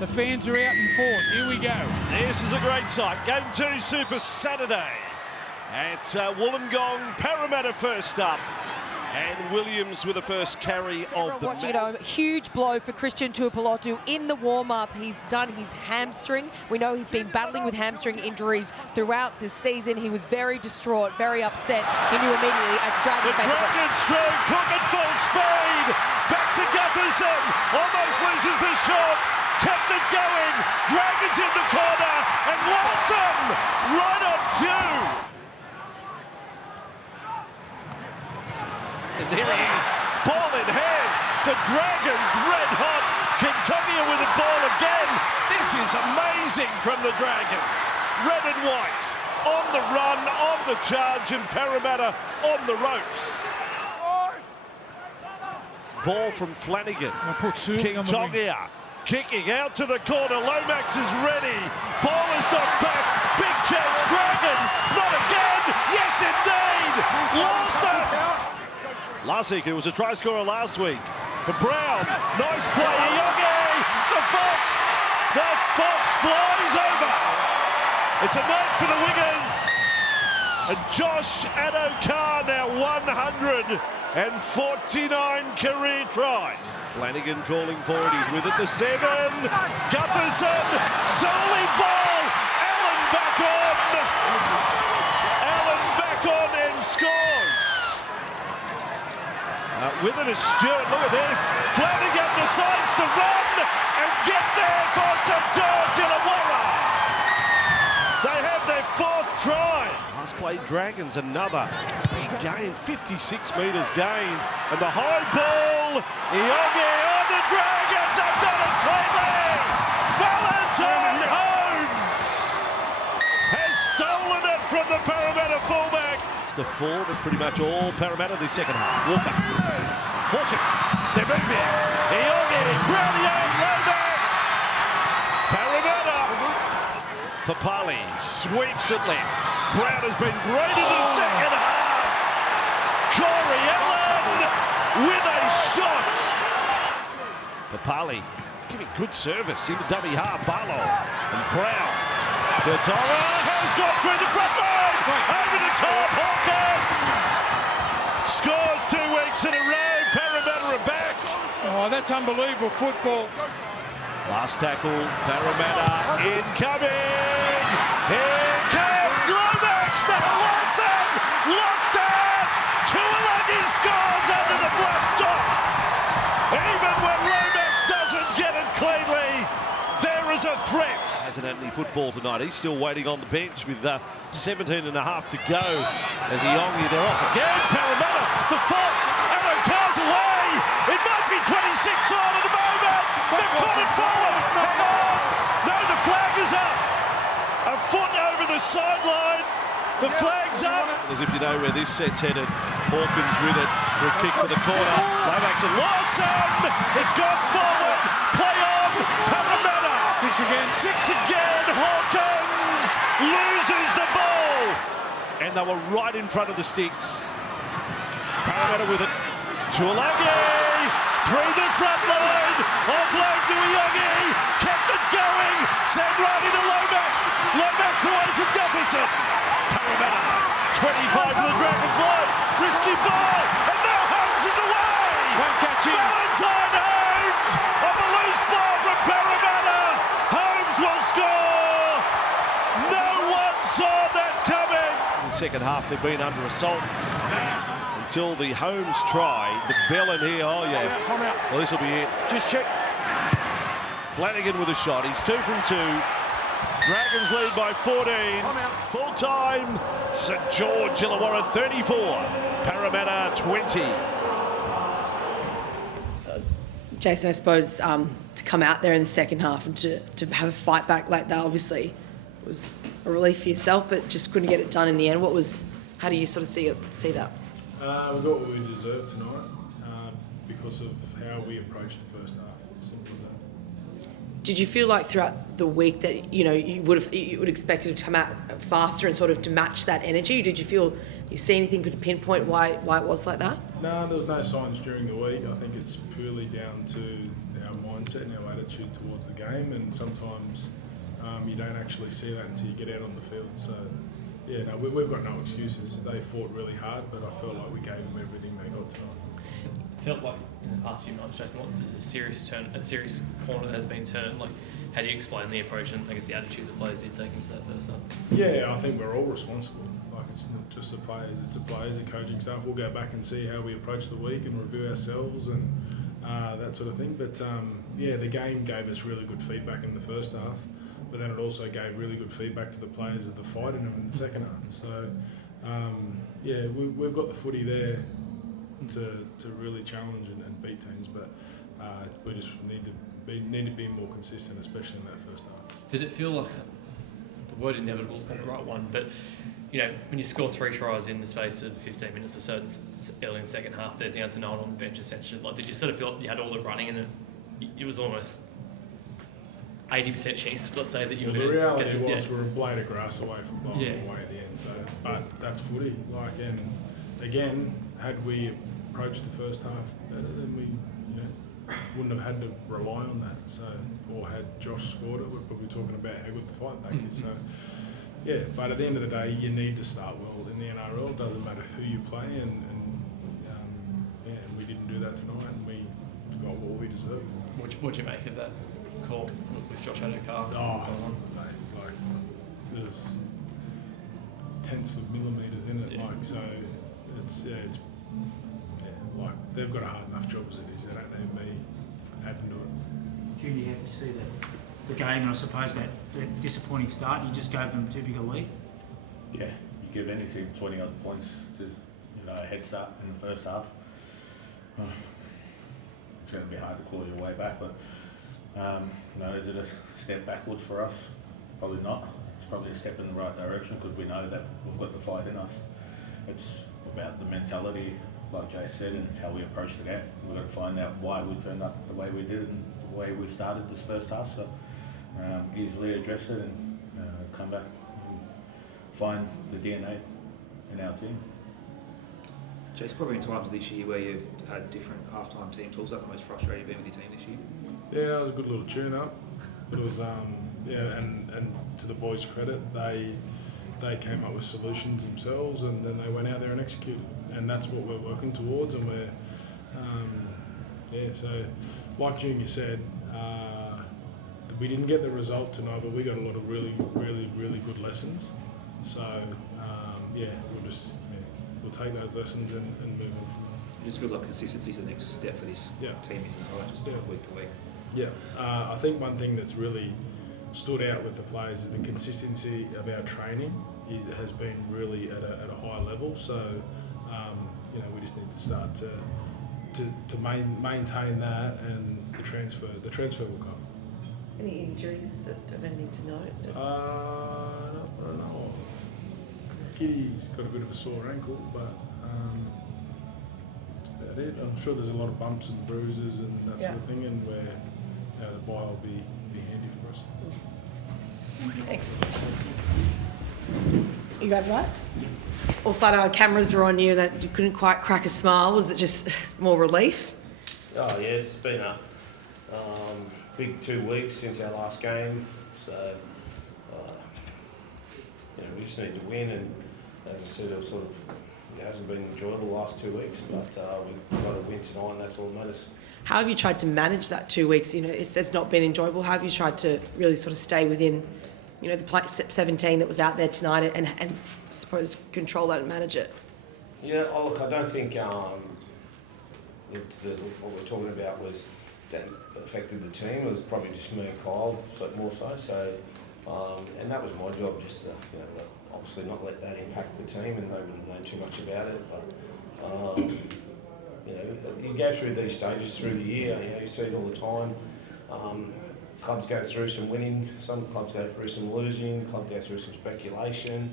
The fans are out in force. Here we go. This is a great sight. Game 2 Super Saturday at Wollongong. Parramatta first up. And Williams with the first carry of the match. Huge blow for Christian Tuipulotu in the warm-up. He's done his hamstring. We know he's been battling with hamstring injuries throughout this season. He was very distraught, very upset. He knew immediately as the Dragons The Dragons through, Cook at full speed. Back to Gufferson. Almost loses the shorts. Kept it going. Dragons in the corner. And Lawson right on cue. And here he is, ball in hand. The Dragons red hot. Kentucky with the ball again. This is amazing from the Dragons. Red and white, on the run, on the charge, and Parramatta on the ropes. Ball from Flanagan. Kentucky kicking out to the corner. Lomax is ready. Ball is knocked back. Big chance. Dragons. Not again. Yes, indeed. Lawson. Lasik, who was a try scorer last week. For Brown. Nice play. Iogi. The Fox flies over. It's a night for the wingers. And Josh Adokar now 149 career tries. Flanagan calling for it. He's with it. The 7. Gufferson. Solely ball. Allen back on and scores. With it is Stewart. Look at this. Flanagan decides to run and get there for St George Illawarra. They have their 4th try. Last play, Dragons, another big gain, 56 metres gain. And the high ball, Iogi on the Dragons have done it cleanly. Valentine Holmes has stolen it from the Parramatta fullback. It's the forward of pretty much all Parramatta this second half. Walker. Hawkins, they're moving. Iogi, Brownlee, Lomax. Parramatta. Papali sweeps it left. Brown has been great in the second half. Corey Allen with a shot. Papali giving good service into dummy half. Barlow and Brown. Bertora has got through the front line. Over the top, Hawkins. Scores 2 weeks in a row. Parramatta are back. Oh, that's unbelievable football. Last tackle, Parramatta incoming. Here comes Lomax. Now Lawson lost it. Tuilagi scores under the black dot. Even when Lomax doesn't get it cleanly, there is a threat. Hasn't had any football tonight. He's still waiting on the bench with 17 and a half to go. As Iogi, they're off again. Parramatta, the Fox, Adokar's away. It might be 26 on at the moment. They've caught it forward. Hang on. No, the flag is up. A foot over the sideline. The flag's up. As if you know where this set's headed. Hawkins with it for a kick for the corner. Lomax and Lawson. It's gone forward. Play on. Parramatta. 6 again. Hawkins loses the ball. And they were right in front of the sticks. Parramatta with it. Tuilagi through the front line. Offload to Iogi. Kept it going. Sent right into Lomax. Lomax away from Gufferson. Parramatta 25 to the Dragons line. Risky ball. And now Holmes is away. Won't catch him. Valentine Holmes off a loose ball from Parramatta. Holmes will score. No one saw that coming. In the second half, they've been under assault. Until the Holmes try, the bell in here, oh yeah. Time out. Well, this will be it. Just check. Flanagan with a shot, he's 2 from 2. Dragons lead by 14. Full time, St George Illawarra 34, Parramatta 20. Jason, I suppose to come out there in the second half and to have a fight back like that, obviously, was a relief for yourself, but just couldn't get it done in the end. How do you sort of see that? We got what we deserved tonight because of how we approached the first half. Simple as that. Did you feel like throughout the week that you would expect it to come out faster and sort of to match that energy? Did you see anything could pinpoint why it was like that? No, there was no signs during the week. I think it's purely down to our mindset. mindset and our attitude towards the game, and sometimes you don't actually see that until you get out on the field. So, yeah, no, we've got no excuses. They fought really hard, but I felt like we gave them everything they got tonight. It felt like in the past few months, Jason, like there's a serious corner that has been turned. Like, how do you explain the approach and I guess the attitude the players did take into that first half? Yeah, I think we're all responsible. Like, it's not just the players, it's the players, the coaching staff. We'll go back and see how we approach the week and review ourselves and that sort of thing. But yeah, the game gave us really good feedback in the first half, but then it also gave really good feedback to the players of the fight in them in the second half. So yeah, we've got the footy there to really challenge and beat teams, but we just need to be more consistent, especially in that first half. Did it feel like the word inevitable is not the right one, but you know, when you score 3 tries in the space of 15 minutes or so early in the second half, they're down to no one on the bench essentially. Like, did you sort of feel like you had all the running and it was almost 80% chance, let's say, that you were going to get it? The reality was we're a blade of grass away from blowing away at the end. So, but that's footy. Like, and again, had we approached the first half better, then we, you know, wouldn't have had to rely on that. So, or had Josh scored it, we're probably talking about how good the fight back is. So, yeah. But at the end of the day, you need to start well in the NRL. It doesn't matter who you play, and yeah, we didn't do that tonight, and we got what we deserved. What'd you make of that call with Josh Adokar? Oh, mate, like there's tenths of millimetres in it, like, so it's like they've got a hard enough job as it is. They don't need me adding to it. Judy, how did you see the game, and I suppose that disappointing start? You just gave them too big a lead. Yeah, you give anything 20 odd points to a head start in the first half. It's going to be hard to claw your way back, but is it a step backwards for us? Probably not. It's probably a step in the right direction because we know that we've got the fight in us. It's about the mentality, like Jay said, and how we approach the game. We've got to find out why we turned up the way we did and the way we started this first half. So easily address it and come back and find the DNA in our team. There's probably been times this year where you've had different half-time team talks. What's that the most frustrating you've been with your team this year? Yeah, it was a good little tune-up. It was, and to the boys' credit, they came up with solutions themselves, and then they went out there and executed. And that's what we're working towards. And we're, so like Junior said, we didn't get the result tonight, but we got a lot of really, really, really good lessons. So we'll take those lessons and move on from there. It just feels like consistency is the next step for this team, isn't it? Right, just week to week. Yeah, I think one thing that's really stood out with the players is the consistency of our training has been really at a high level. So, we just need to start to maintain that, and the transfer will come. Any injuries that have anything to note? I don't know. Kitty's got a bit of a sore ankle, but about it. I'm sure there's a lot of bumps and bruises and that sort of thing, and where the bye will be handy for us. Thanks. You guys right? All flat our cameras were on you that you couldn't quite crack a smile. Was it just more relief? Oh yeah, it's been a big 2 weeks since our last game, so we just need to win, and as I said, it hasn't been enjoyable the last 2 weeks, but we've got to win tonight, and that's all that matters. How have you tried to manage that 2 weeks? It's not been enjoyable. How have you tried to really sort of stay within, the 17 that was out there tonight, and I suppose control that and manage it? Yeah, look, I don't think what we're talking about was that affected the team. It was probably just me and Kyle, more so. So, and that was my job, just to, obviously not let that impact the team, and they wouldn't know too much about it. But you go through these stages through the year. You see it all the time. Clubs go through some winning, some clubs go through some losing, clubs go through some speculation.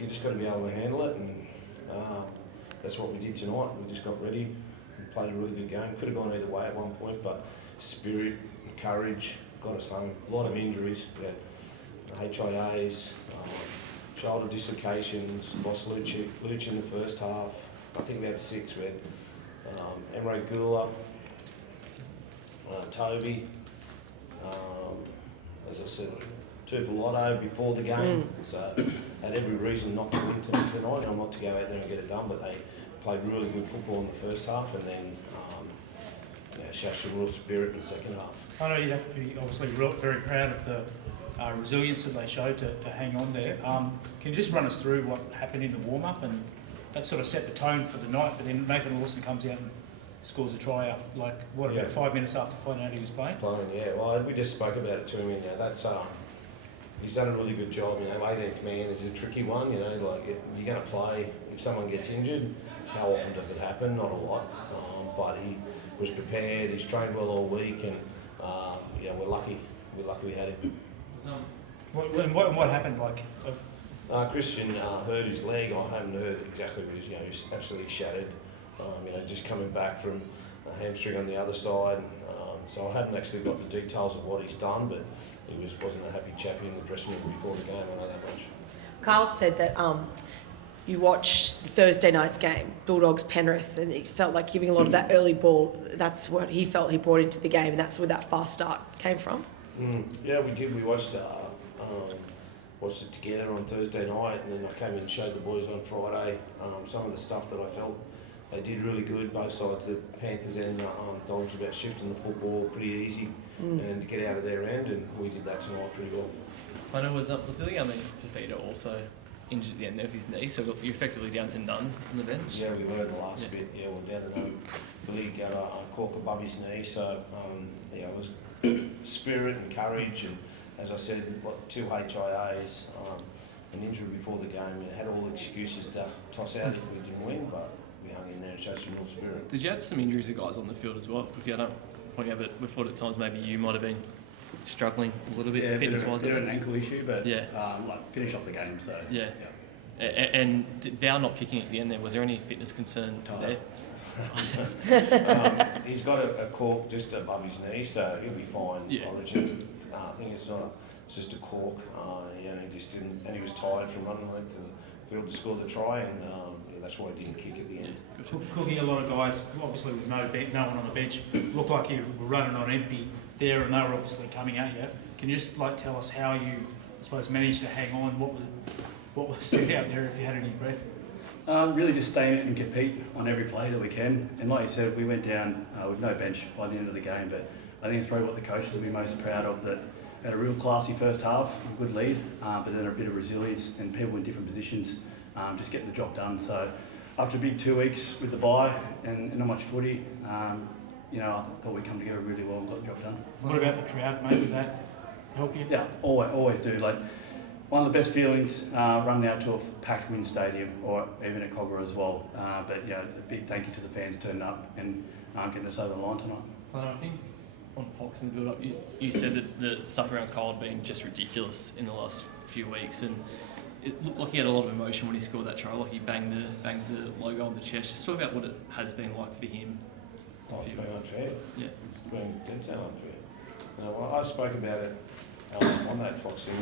You just got to be able to handle it, and that's what we did tonight. We just got ready and played a really good game. Could have gone either way at one point, but spirit, courage got us home. A lot of injuries. We had HIAs, shoulder dislocations, lost Luch in the first half. I think we had 6. We had Emre Gula, Toby. As I said, Tupolotto before the game, so had every reason not to win tonight and not to go out there and get it done, but they played really good football in the first half and then showed some real spirit in the second half. I know you'd have to be obviously very proud of the resilience that they showed to hang on there. Can you just run us through what happened in the warm-up, and that sort of set the tone for the night, but then Nathan Lawson comes out and scores a try after, about 5 minutes after finding out he was playing? Yeah, well, we just spoke about it to him, that's, he's done a really good job, 18th man is a tricky one, you're going to play, if someone gets injured, how often does it happen? Not a lot, but he was prepared, he's trained well all week, and we're lucky we had him. What happened? Christian hurt his leg. I haven't heard exactly what he's absolutely shattered. Just coming back from a hamstring on the other side. So I haven't actually got the details of what he's done, but he wasn't a happy chappy in the dressing room before the game. I know that much. Carl said that you watched the Thursday night's game, Bulldogs Penrith, and he felt like giving a lot of that early ball. That's what he felt he brought into the game, and that's where that fast start came from. Yeah, we did. We watched it together on Thursday night, and then I came and showed the boys on Friday some of the stuff that I felt they did really good, both sides, the Panthers and Dogs, about shifting the football pretty easy and to get out of their end, and we did that tonight pretty well. I know was Billy Fafita also injured at the end of his knee, so you're effectively down to none on the bench? Yeah, we were in the last bit. Yeah, we're down to none. Billy got a cork above his knee, so it was spirit and courage, and as I said, 2 HIAs, an injury before the game. We had all the excuses to toss out if we didn't win, but we hung in there and showed some real spirit. Did you have some injuries to guys on the field as well? Because I don't point out, but we thought at times maybe you might have been struggling a little bit fitness-wise. Bit of an ankle issue, but yeah, finish off the game. So yeah. And Val not kicking at the end there, was there any fitness concern there? He's got a cork just above his knee, so he'll be fine. Yeah. I think it's just a cork. And he just didn't, and he was tired from running the length of the field to score the try, and that's why he didn't kick at the end. Cooking, a lot of guys, obviously with no one on the bench, looked like you were running on empty there, and they were obviously coming at you. Can you just tell us how you, I suppose, managed to hang on? What was set out there if you had any breath? Really just stay in it and compete on every play that we can. And like you said, we went down with no bench by the end of the game, but I think it's probably what the coaches will be most proud of, that had a real classy first half, a good lead, but then a bit of resilience and people in different positions just getting the job done. So after a big 2 weeks with the bye and not much footy, I thought we'd come together really well and got the job done. What about the crowd, mate? Did that help you? Yeah, always do. One of the best feelings, running out to a packed WIN stadium or even at Cogra as well. But a big thank you to the fans turning up and getting us over the line tonight. I think on Fox in the build-up, you said that the stuff around Kyle had been just ridiculous in the last few weeks, and it looked like he had a lot of emotion when he scored that try, like he banged the logo on the chest. Just talk about what it has been like for him. It's been unfair. Yeah. It's been dead unfair. I spoke about it on that Fox thing.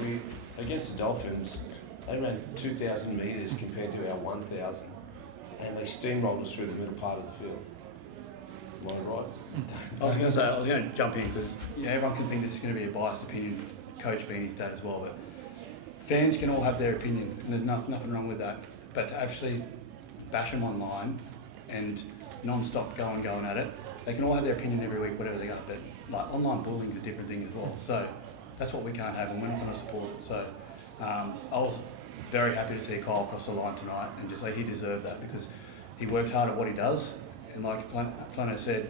We against the Dolphins, they ran 2,000 metres compared to our 1,000, and they steamrolled us through the middle part of the field. Am I right? I was going to jump in because everyone can think this is going to be a biased opinion, coach being his dad as well, but fans can all have their opinion, and there's nothing wrong with that. But to actually bash them online and non-stop going at it, they can all have their opinion every week, whatever they got. But online bullying is a different thing as well. So that's what we can't have, and we're not going to support it. So I was very happy to see Kyle cross the line tonight and just say he deserved that because he works hard at what he does. And like Flano said,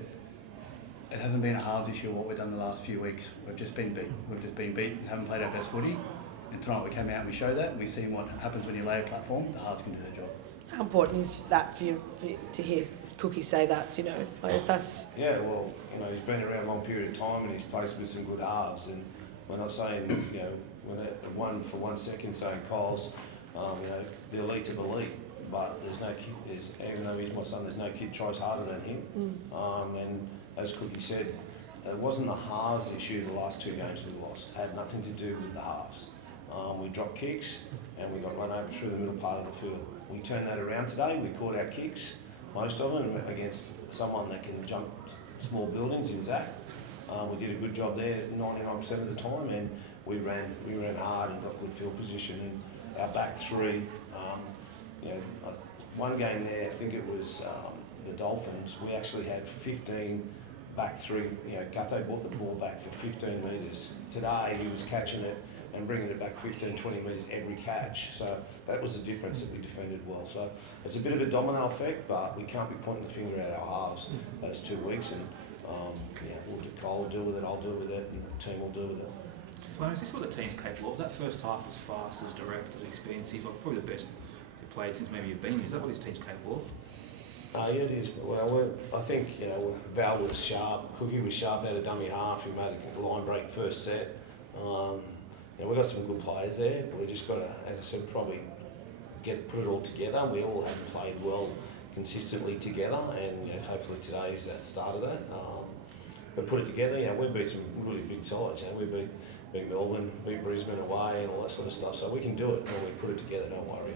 it hasn't been a halves issue of what we've done the last few weeks. We've just been beat. We've just been beat and haven't played our best footy. And tonight we came out and we showed that. And we've seen what happens when you lay a platform. The halves can do their job. How important is that for you to hear Cookie say that? That's. Yeah, well, he's been around a long period of time and he's played with some good halves. And we're not saying, we're not one for 1 second saying Kyle's, the elite of elite. But there's no kid, even though he's my son, there's no kid tries harder than him. And as Cookie said, it wasn't the halves issue the last 2 games we lost. It had nothing to do with the halves. We dropped kicks and we got run over through the middle part of the field. We turned that around today. We caught our kicks, most of them, against someone that can jump small buildings in Zach. We did a good job there 99% of the time, and we ran hard and got good field position. And our back three, one game there, I think it was the Dolphins, we actually had 15 back three. Gutho brought the ball back for 15 metres. Today he was catching it and bringing it back 15, 20 metres every catch. So that was the difference, that we defended well. So it's a bit of a domino effect, but we can't be pointing the finger at our halves those 2 weeks. And Cole will deal with it, I'll deal with it, and the team will deal with it. Flan, is this what the team's capable of? That first half was fast, as direct, as expansive, like probably the best you've played since maybe you've been here. Is that what this team's capable of? Yeah, it is. Well, I think Val was sharp, Cookie was sharp out of dummy half. He made a line break first set. We've got some good players there. We just got to, as I said, probably put it all together. We all haven't played well consistently together, and hopefully today is that start of that. But put it together. We beat some really big sides. We beat Melbourne, beat Brisbane away, and all that sort of stuff. So we can do it when we put it together. Don't worry.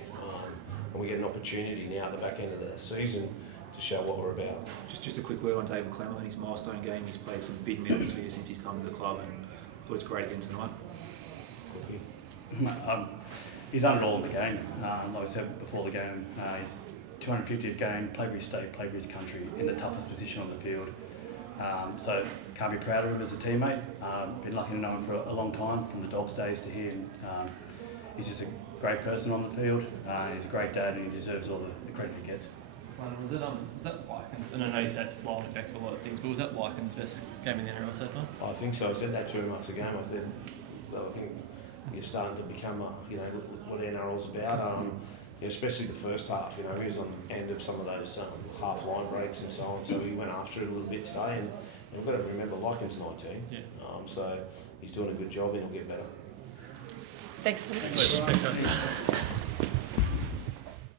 And we get an opportunity now at the back end of the season to show what we're about. Just a quick word on David Clemmer and his milestone game. He's played some big minutes for you since he's come to the club, and I thought it was great again tonight. He's done it all in the game. Like I said before the game, he's 250th game, played for his state, played for his country in the toughest position on the field. So can't be proud of him as a teammate. Been lucky to know him for a long time, from the Dogs days to here. He's just a great person on the field. He's a great dad, and he deserves all the credit he gets. Was that Lyken's? And I know you said it's a flow-on effect for a lot of things, but was that Lyken's best game in the NRL so far? I think so. I said that to him after the game. I said, I think you're starting to become, what NRL's about. Especially the first half. He was on the end of some of those half line breaks and so on. So he went after it a little bit today, and we've got to remember Lyken's 19. Yeah. So he's doing a good job, and he'll get better. Thanks so much. Thanks, guys.